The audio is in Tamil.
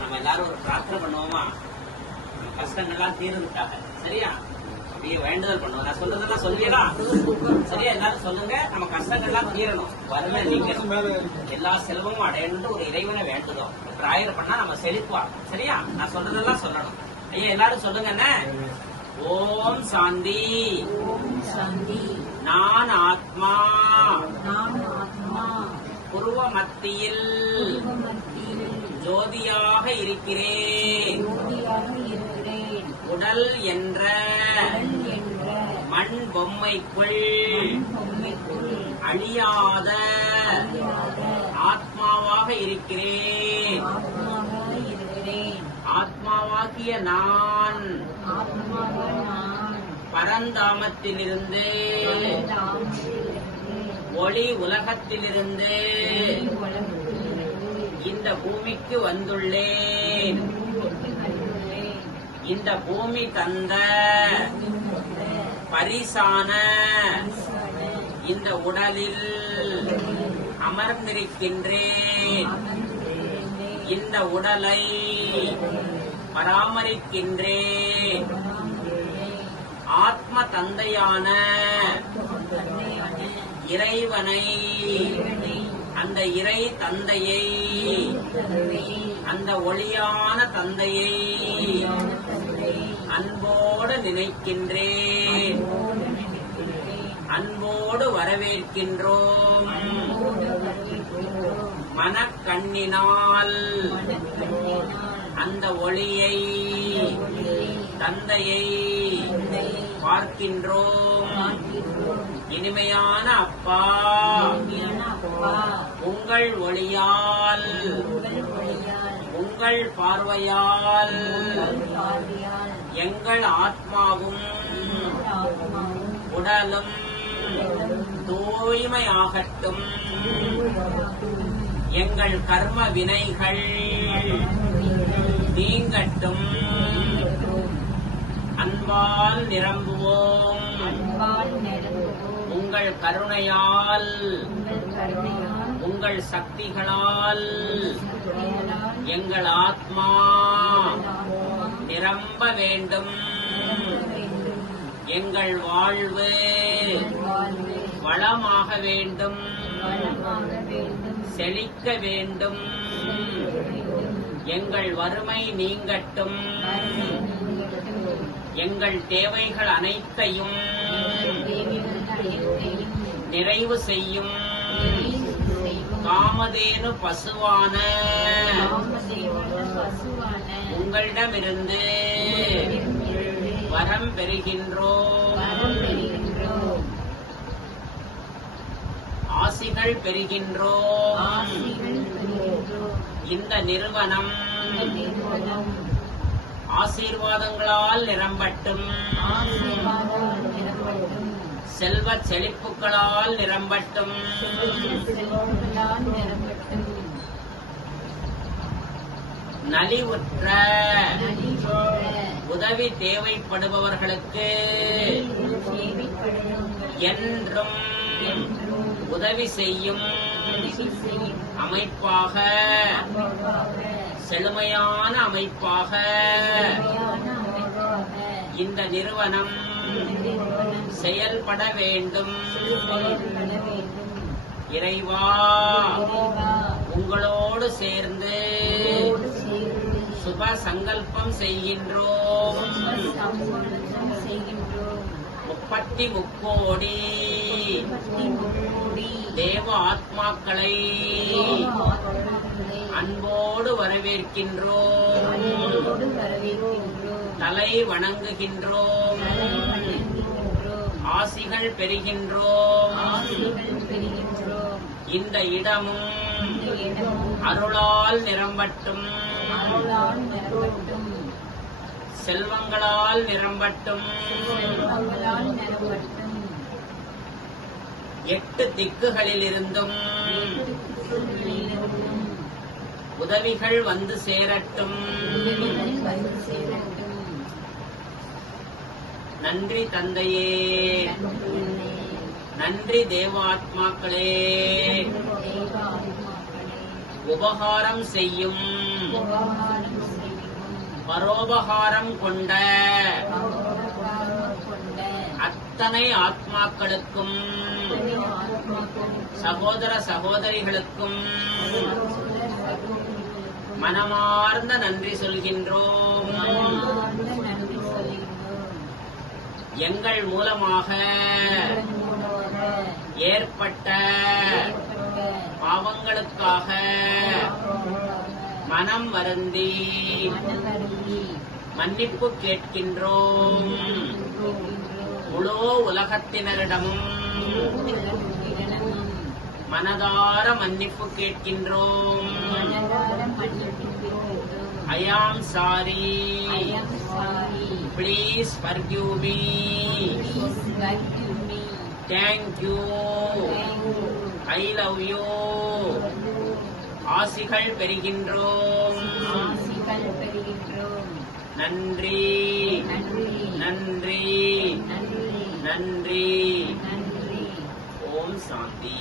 நம்ம எல்லாரும் ஒரு பிரார்த்தனை பண்ணுவோமா, நம்ம கஷ்டங்கள்லாம் தீர்ந்துட்டாங்க. சரியா? அப்படியே வேண்டுதல் பண்ணுவோம். நான் சொல்றதெல்லாம் சொல்லிடா. சரியா? எல்லாரும் சொல்லுங்க. நம்ம கஷ்டங்கள்லாம் தீரணும், வறுமை நீக்கணும், எல்லா செல்வமும் அடையணும் ஒரு இறைவனை வேண்டுதோம். பிராயர் பண்ணா நம்ம செழிப்போம். சரியா? நான் சொல்றதெல்லாம் சொல்லணும். ஐயா எல்லாரும் சொல்லுங்க. ஓம் சாந்தி. நான் ஆத்மா புருவ மத்தியில் ஜோதியாக இருக்கிறேன். உடல் என்ற மண் பொம்மைக்குள் அழியாத ஆத்மாவாக இருக்கிறேன். ஆத்மாவாகிய நான் பரந்தாமத்திலிருந்து ஒளி உலகத்திலிருந்து இந்த பூமிக்கு வந்துள்ளேன். இந்த பூமி தந்த பரிசான இந்த உடலில் அமர்ந்திருக்கின்றேன். இந்த உடலை பராமரிக்கின்றேன். ஆத்ம தந்தையான இறைவனை, அந்த இறை தந்தையை, அந்த ஒளியான தந்தையை அன்போடு நினைக்கின்றேன். அன்போடு வரவேற்கின்றோம். மனக்கண்ணினால் அந்த ஒளியை, தந்தையை பார்க்கின்றோம். இனிமையான அப்பா, உங்கள் ஒளியால், உங்கள் பார்வையால் எங்கள் ஆத்மாவும் உடலும் தூய்மையாகட்டும். எங்கள் கர்ம வினைகள் நீங்கட்டும். அன்பால் நிரம்புவோம். உங்கள் கருணையால், உங்கள் சக்திகளால் எங்கள் ஆத்மா நிரம்ப வேண்டும். எங்கள் வாழ்வு வளமாக வேண்டும், செழிக்க வேண்டும். எங்கள் வறுமை நீங்கட்டும். எங்கள் தேவைகள் அனைத்தையும் நிறைவு செய்யும். காமதேனு பசுவான உங்களிடமிருந்து வரம் பெறுகின்றோம். ஆசிகள் பெறுகின்றோம். இந்த நிறுவனம் ஆசீர்வாதங்களால் நிரம்பட்டும். செல்வ செழிப்புகளால் நிரம்பட்டும். நலிவுற்ற உதவி தேவைப்படுபவர்களுக்கு என்றும் உதவி செய்யும் அமைப்பாக, செழுமையான அமைப்பாக இந்த நிறுவனம் செயல்பட வேண்டும். இறைவா, உங்களோடு சேர்ந்து சுப சங்கல்பம் செய்கின்றோம். 33 கோடி தேவ ஆத்மாக்களை அன்போடு வரவேற்கின்றோம். தலை வணங்குகின்றோம். ஆசிகள் பெறுகின்றோம். இந்த இடமும் அருளால் நிரம்பட்டும். செல்வங்களால் நிரம்பட்டும். 8 திக்குகளிலிருந்தும் உதவிகள் வந்து சேரட்டும். நன்றி தந்தையே, நன்றி தேவாத்மாக்களே, உபகாரம் செய்யும் பரோபகாரம் கொண்ட அத்தனை ஆத்மாக்களுக்கும் சகோதர சகோதரிகளுக்கும் மனமார்ந்த நன்றி சொல்கின்றோம். எங்கள் மூலமாக ஏற்பட்ட பாவங்களுக்காக மனம் வருந்தி மன்னிப்பு கேட்கின்றோம். முழு உலகத்தினரிடமும் மனதார மன்னிப்பு கேட்கின்றோம். I am sorry. Please forgive me. Thank you. I love you. ஆசிகள் பெறுகின்றோம். நன்றி நன்றி நன்றி. ஓம் சாந்தி.